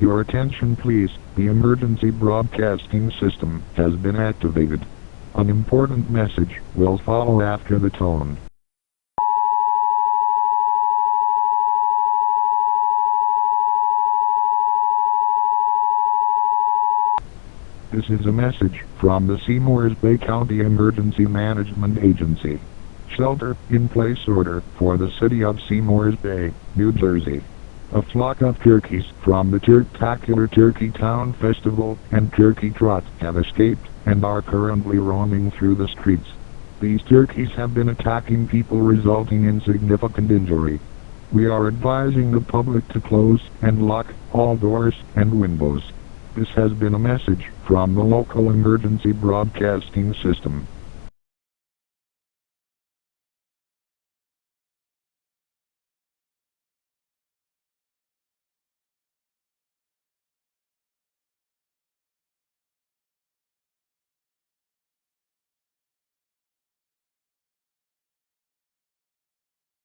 Your attention please, the emergency broadcasting system has been activated. An important message will follow after the tone. This is a message from the Seymours Bay County Emergency Management Agency. Shelter in place order for the city of Seymours Bay, New Jersey. A flock of turkeys from the Turktacular Turkey Town Festival and Turkey Trot have escaped and are currently roaming through the streets. These turkeys have been attacking people, resulting in significant injury. We are advising the public to close and lock all doors and windows. This has been a message from the local emergency broadcasting system.